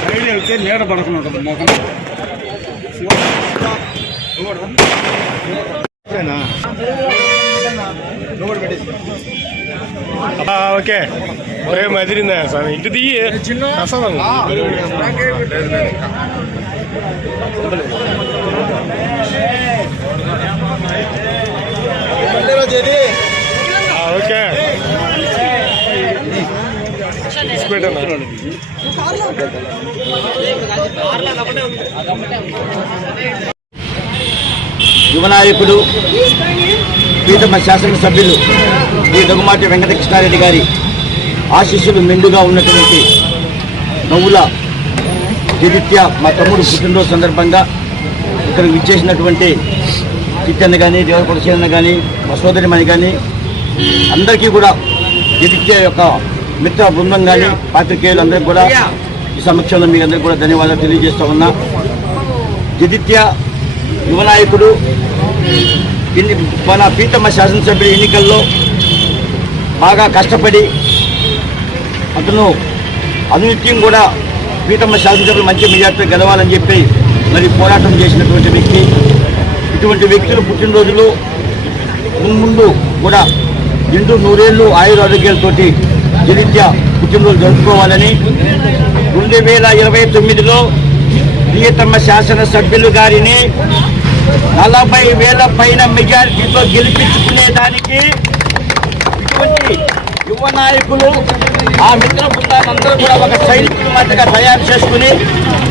Side వెళ్తే నీడ పడుకున్నాడు మొఖం ఓకే ఒరే మదిరిందా సార్ ఇటు దిగి అసలు ఓకే యువనాయకుడు ప్రీతమ శాసనసభ్యులు శ్రీ దగ్గుమాటి వెంకటకృష్ణారెడ్డి గారి ఆశీస్సులు మెండుగా ఉన్నటువంటి నవ్వుల జగిత్య మా తమ్ముడు పుట్టినరోజు సందర్భంగా ఇక్కడ విచ్చేసినటువంటి చిట్టన్న కానీ దేవరకొండ సేన కానీ మా సోదరిమణి కానీ అందరికీ కూడా జగిత్య యొక్క మిత్ర బృందం కానీ పాత్రికేయులు అందరికీ కూడా ఈ సమక్షంలో మీ అందరికీ కూడా ధన్యవాదాలు తెలియజేస్తూ ఉన్నా. జగిత్య యువ నాయకుడు ఇన్ని మన పీతమ్మ శాసనసభ్యుల ఎన్నికల్లో బాగా కష్టపడి అతను అనునిత్యం కూడా పీతమ్మ శాసనసభ్యులు మంచి మెజార్టీతో గెలవాలని చెప్పి మరి పోరాటం చేసినటువంటి వ్యక్తి ఇటువంటి వ్యక్తులు పుట్టినరోజులు ముందు కూడా ఇంటూ నూరేళ్ళు ఆయురారోగ్యాలతోటి ఆరోగ్యాలతోటి పుట్టినరోజు జరుపుకోవాలని రెండు వేల ఇరవై తొమ్మిదిలో ప్రియతమ శాసనసభ్యులు గారిని నలభై వేల పైన మెజారిటీతో గెలిపించుకునేదానికి ఇటువంటి ఉపనాయకులు ఆ మిత్ర బృందాలందరూ కూడా ఒక సైనికుల మాదిరిగా తయారు చేసుకుని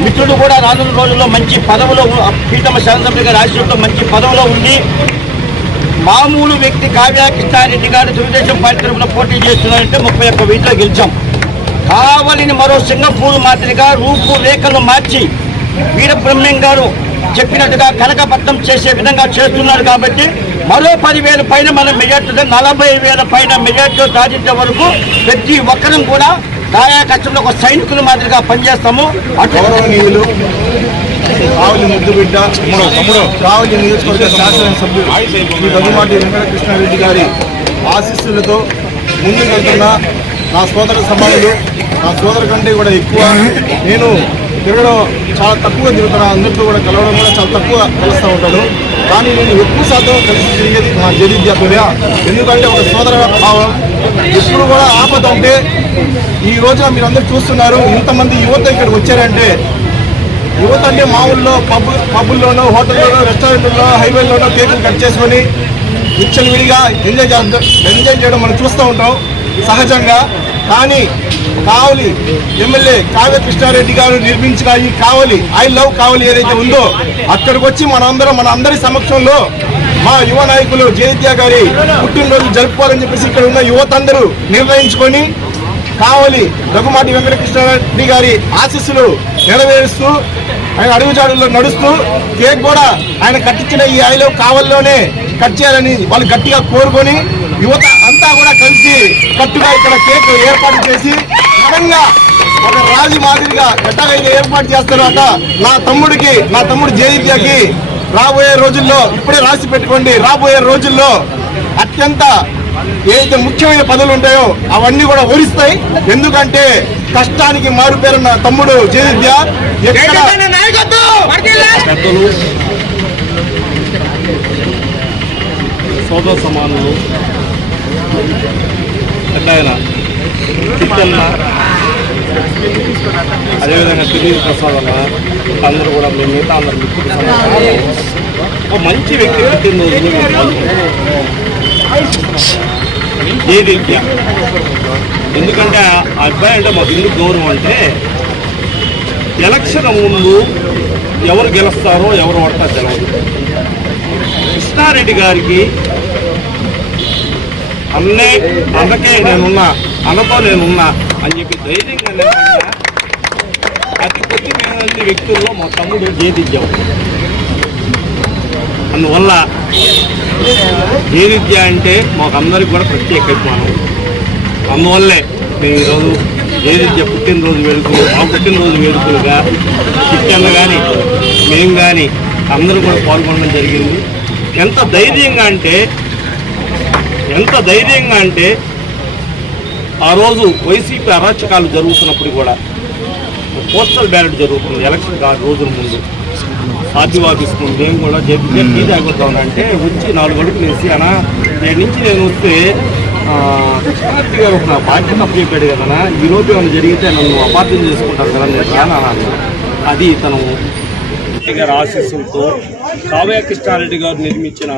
మిత్రుడు కూడా రానున్న రోజుల్లో మంచి పదవిలో పీఠమ ప్రీతమ శాసనసభ్యులు మంచి పదవిలో ఉండి మామూలు వ్యక్తి కావ్య కృష్ణారెడ్డి గారు తెలుగుదేశం పార్టీ తరఫున పోటీ చేస్తున్నారంటే ముప్పై ఒక్క వెయ్యితో గెలిచాం. కావలిని మరో సింగపూర్ మాదిరిగా రూపు రేఖలు మార్చి వీరబ్రహ్మణ్యం గారు చెప్పినట్టుగా కనకపట్నం చేసే విధంగా చేస్తున్నారు కాబట్టి మరో పదివేల పైన మనం మెజార్టీ నలభై వేల పైన మెజార్టీ సాధించే వరకు ప్రతి ఒక్కరం కూడా దాయా కష్టంలో ఒక సైనికుల మాదిరిగా పనిచేస్తాము. అటు గౌరవనీయులు కావలి ముద్దు బిడ్డ కావలి నియోజకవర్గ శాసనసభ్యుడు శ్రీ దగ్గుమాటి వెంకటకృష్ణారెడ్డి గారి ఆశీస్సులతో ముందుకెళ్తున్న నా సోదర సమానులు నా సోదరు కంటే కూడా ఎక్కువ నేను తిరగడం చాలా తక్కువగా తిరుగుతాను అందరితో కూడా కలవడం కూడా చాలా తక్కువ కలుస్తూ ఉంటాను కానీ నేను ఎక్కువ శాతం కలిసి తిరిగేది నా జడిద్యాతులే ఎందుకంటే ఒక సోదర భావం ఎప్పుడు కూడా ఆపద ఉంటే ఈ రోజున మీరు అందరు చూస్తున్నారు ఇంతమంది యువత ఇక్కడ వచ్చారంటే యువత అంటే మా ఊళ్ళో పబ్ పబ్బుల్లోనో హోటల్లోనో రెస్టారెంట్లో హైవేల్లోనో కేకులు కట్ చేసుకొని విచ్చలు విడిగా ఎంజాయ్ చేద్దాం ఎంజాయ్ చేయడం మనం చూస్తూ ఉంటాం. సహజంగా కానీ కావలి ఎమ్మెల్యే కావ్య కృష్ణారెడ్డి గారు నిర్మించిన ఈ కావలి ఐ లవ్ కావలి ఏదైతే ఉందో అక్కడికి వచ్చి మనందరం మన అందరి సమక్షంలో మా యువ నాయకులు జయత్య గారి పుట్టినరోజు జరుపుకోవాలని చెప్పేసి ఇక్కడ ఉన్న యువత అందరూ నిర్ణయించుకొని కావలి రఘుమాటి వెంకటకృష్ణారెడ్డి గారి ఆశీస్సులు నెరవేరుస్తూ ఆయన అడుగుజాడుల్లో నడుస్తూ కేక్ కూడా ఆయన కట్టించిన ఈ ఐలో కావల్లోనే కట్ చేయాలని వాళ్ళు గట్టిగా కోరుకొని యువత అంతా కూడా కలిసి కట్టుగా ఇక్కడ కేక్ ఏర్పాటు చేసి ఘనంగా ఒక రాజు మాదిరిగా ఎట్టగైతే ఏర్పాటు చేస్తారో అట నా తమ్ముడికి నా తమ్ముడు జయత్యకి రాబోయే రోజుల్లో ఇప్పుడే రాసి పెట్టుకోండి రాబోయే రోజుల్లో అత్యంత ఏదైతే ముఖ్యమైన పదవులు ఉంటాయో అవన్నీ కూడా ఓడిస్తాయి ఎందుకంటే కష్టానికి మారుపేరున్న తమ్ముడు జయవిద్య ఎక్కడ పెద్దలు సోదర సమానులు ఎట్లయినా? చిట్టన్న అదేవిధంగా తిరిగి ప్రసాద్ అన్న అందరూ కూడా మేము మిగతా అందరు మిత్రులు ఒక మంచి వ్యక్తి పుట్టినరోజులు ఏది ఎందుకంటే ఆ అబ్బాయి అంటే మాకు ఎందుకు గౌరవం అంటే ఎలక్షన్ ముందు ఎవరు గెలుస్తారో ఎవరు పడతారో తెలియదు కృష్ణారెడ్డి గారికి అన్నే అందుకే నేనున్నా అన్నతో నేనున్నా అని చెప్పి ధైర్యంగా నిలబడిన అతి కొద్ది మంది వ్యక్తుల్లో మా తమ్ముడు జేదిద్యాం అందువల్ల జేదిద్య అంటే మాకందరికి కూడా ప్రత్యేక అభిమానం. అందువల్లే మేము ఈరోజు విద్య పుట్టినరోజు వేడుకలు ఆ పుట్టినరోజు వేడుకలుగా చిట్టన్న కానీ మేము కానీ అందరూ కూడా పాల్గొనడం జరిగింది. ఎంత ధైర్యంగా అంటే ఎంత ధైర్యంగా అంటే ఆ రోజు వైసీపీ అరాచకాలు జరుగుతున్నప్పుడు కూడా పోస్టల్ బ్యాలెట్ జరుగుతుంది ఎలక్షన్ కాదు రోజుల ముందు. ముందు మేము కూడా చెప్పి టీ తాగుతాం అంటే వచ్చి నాలుగు అడుగులు వేసి అనా నేటి నుంచి నేను వస్తే ఆ, కృష్ణారెడ్డి గారు ఒక నా బాధ్యత తప్పు చెప్పాడు కదనా ఈ రోజు ఏమైనా జరిగితే నన్ను అపార్థం చేసుకుంటారు కదా నేను రానా అన్నాను. అది తను గారి ఆశీస్సులతో కావ్య కృష్ణారెడ్డి గారు నిర్మించిన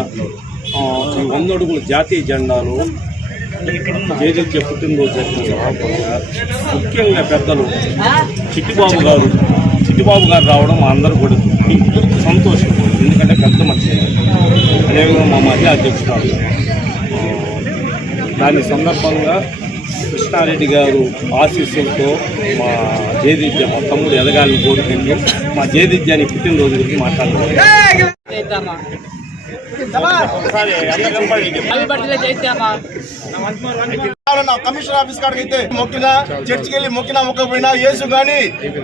వంద అడుగుల జాతీయ జెండాను జయదత్య పుట్టినరోజు జరిగిన సందర్భంగా ముఖ్యంగా పెద్దలు చిట్టిబాబు గారు చిట్టిబాబు గారు రావడం మా అందరూ కూడా సంతోషం ఎందుకంటే పెద్ద మనిషి. అదేవిధంగా మా మహిళా అధ్యక్షురాలు. దాని సందర్భంగా కృష్ణారెడ్డి గారు ఆశీస్సులతో మా జయదిత్య మా తమ్ముడు ఎదగాలని కోరుకుంటూ మా జయదిత్యాన్ని పుట్టినరోజు గురించి మాట్లాడుతున్నాం. కమిషనర్ ఆఫీస్ కాడికి అయితే మొక్కినా చర్చికి వెళ్ళి మొక్కినా మొక్కకపోయినా యేసు గాని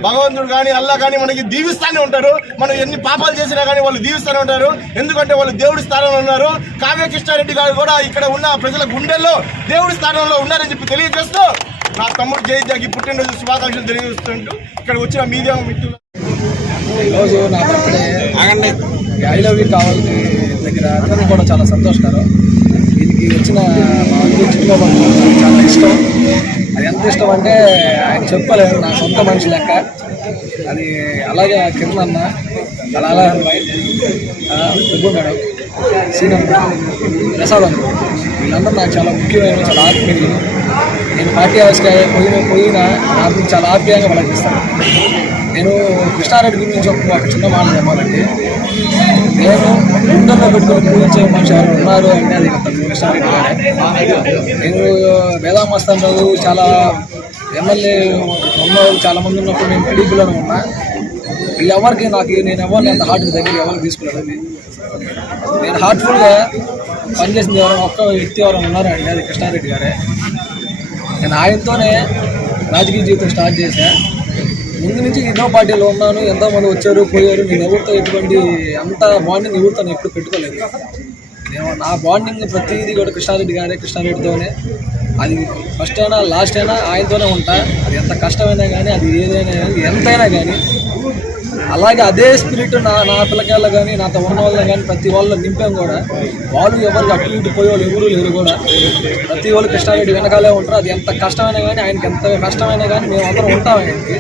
భగవంతుడు గాని అల్లా గాని మనకి దీవిస్తానే ఉంటారు. మనం ఎన్ని పాపాలు చేసినా గానీ వాళ్ళు దీవిస్తానే ఉంటారు. ఎందుకంటే వాళ్ళు దేవుడి స్థానంలో ఉన్నారు. కావ్య కృష్ణారెడ్డి గారు కూడా ఇక్కడ ఉన్న ప్రజల గుండెల్లో దేవుడి స్థానంలో ఉన్నారని చెప్పి తెలియజేస్తూ నా తమ్ముడు జయజాకి పుట్టినరోజు శుభాకాంక్షలు తెలియజేస్తుంటూ ఇక్కడ వచ్చిన మీడియా మిత్రులు. ఐ లవ్ యూ కావాలి దగ్గర అందరూ కూడా చాలా సంతోషకరం దీనికి వచ్చిన మా అందరూ చిట్టుబాబు చాలా ఇష్టం. అది ఎంత ఇష్టం అంటే ఆయన చెప్పలేదు నా సొంత మనిషి లెక్క. అది అలాగే కింద అన్న అలా అలా అమ్మాయి ప్రభు మేడం సీనమ్మ ప్రసాద్ అన్న వీళ్ళందరూ నాకు చాలా ముఖ్యమైన చాలా ఆత్మీయులు. నేను పార్టీ హౌస్కి పోయిన పోయినా నాకు చాలా ఆప్యాయంగా పలకిస్తాను నేను కృష్ణారెడ్డి గురించి ఒక చిన్న మాట చెప్పాలంటే నేను గుండెల్లో పెట్టుకుని పూజించే మనిషి ఎవరు ఉన్నారు అంటే అది కృష్ణారెడ్డి నేను వేదామస్తాన్ రావు చాలా ఎమ్మెల్యే ఉన్నవాళ్ళు చాలా మంది ఉన్నప్పుడు నేను టీడీపీలోనే ఉన్నా. ఎవరికి నాకు నేను ఎవరిని అంత హార్ట్ దగ్గర ఎవరికి తీసుకోలేదు నేను. హార్ట్ఫుల్గా పనిచేసింది ఎవరైనా ఒక్క వ్యక్తి ఎవరైనా ఉన్నారంటే అది కృష్ణారెడ్డి గారే. నేను ఆయనతోనే రాజకీయ జీవితం స్టార్ట్ చేశా. ముందు నుంచి ఎన్నో పార్టీలో ఉన్నాను ఎంతో మంది వచ్చారు పోయారు. నేను ఎవరితో ఎటువంటి అంత బాండింగ్ ఎవరితో ఎప్పుడు పెట్టుకోలేదు. నేను నా బాండింగ్ ప్రతిదీ కూడా కృష్ణారెడ్డి గారే కృష్ణారెడ్డితోనే. అది ఫస్ట్ అయినా లాస్ట్ అయినా ఆయనతోనే ఉంటా. అది ఎంత కష్టమైనా కానీ అది ఏదైనా కానీ ఎంతైనా కానీ అలాగే అదే స్పిరిట్ నా నా పిల్లకాయలు కానీ నాతో ఉన్న వాళ్ళని కానీ ప్రతి వాళ్ళు నింపాం కూడా. వాళ్ళు ఎవరికి అటు ఇటు పోయేవాళ్ళు ఎవరు లేరు కూడా. ప్రతి వాళ్ళు కృష్ణారెడ్డి వెనకాలే ఉంటారు. అది ఎంత కష్టమైనా కానీ ఆయనకి ఎంత కష్టమైనా కానీ మేము అందరం ఉంటాం ఆయనకి.